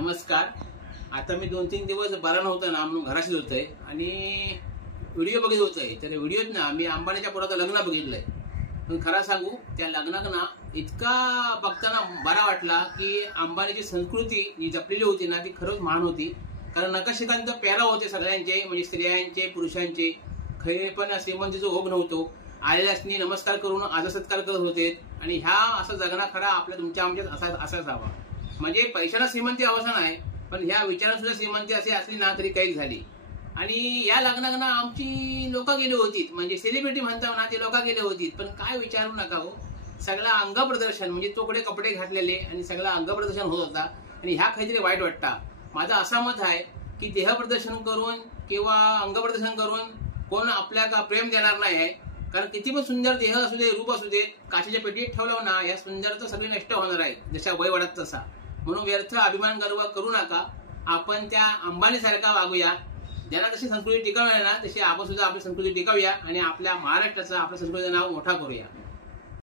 नमस्कार. आता मी 2-3 दिवस बरा नव्हता ना, म्हणून घराशीच होतोय आणि व्हिडिओ बघत होतोय. तर व्हिडिओत ना मी अंबानीच्या पोराचं लग्न बघितलंय. पण खरं सांगू, त्या लग्नात ना इतका बघताना बरा वाटला की अंबानीची संस्कृती जी जपलेली होती ना ती खरंच महान होती. कारण नकाशिकांत पेरा होते सगळ्यांचे, म्हणजे स्त्रियांचे पुरुषांचे. खरे पण श्रीमंतीचा ओघ नव्हतो. आलेल्यासनी नमस्कार करून आदर सत्कार करत होते. आणि ह्या असा जगणा खरा आपल्या तुमच्या आमच्यात असाच हवा. म्हणजे पैशाला श्रीमंती अवसान आहे, पण ह्या विचारात सुद्धा श्रीमंती अशी असली ना तरी काही झाली. आणि या लग्नात आमची लोक गेली होती, म्हणजे सेलिब्रिटी म्हणता ना ते लोक गेले होती. पण काय विचारू नका हो, सगळं अंग प्रदर्शन, म्हणजे तोकडे कपडे घातलेले आणि सगळं अंग प्रदर्शन होत होता. आणि ह्या काहीतरी वाईट वाटतं. माझं असं मत आहे की देह प्रदर्शन करून किंवा अंग प्रदर्शन करून कोण आपल्याला प्रेम देणार नाही आहे. कारण किती पण सुंदर देह असू दे, रूप असू दे, काचेच्या पेटीत ठेवलं ना या सुंदरता सगळी नष्ट होणार आहे, जशा वय वाढत तसा. म्हणून व्यर्थ अभिमान गर्व करू नका. आपण त्या अंबानी सारखा वागूया. ज्यांना जशी संस्कृती टिकवणार ना तशी आपण सुद्धा आपली संस्कृती टिकवूया आणि आपल्या महाराष्ट्राचा, आपल्या संस्कृतीचं नाव मोठा करूया.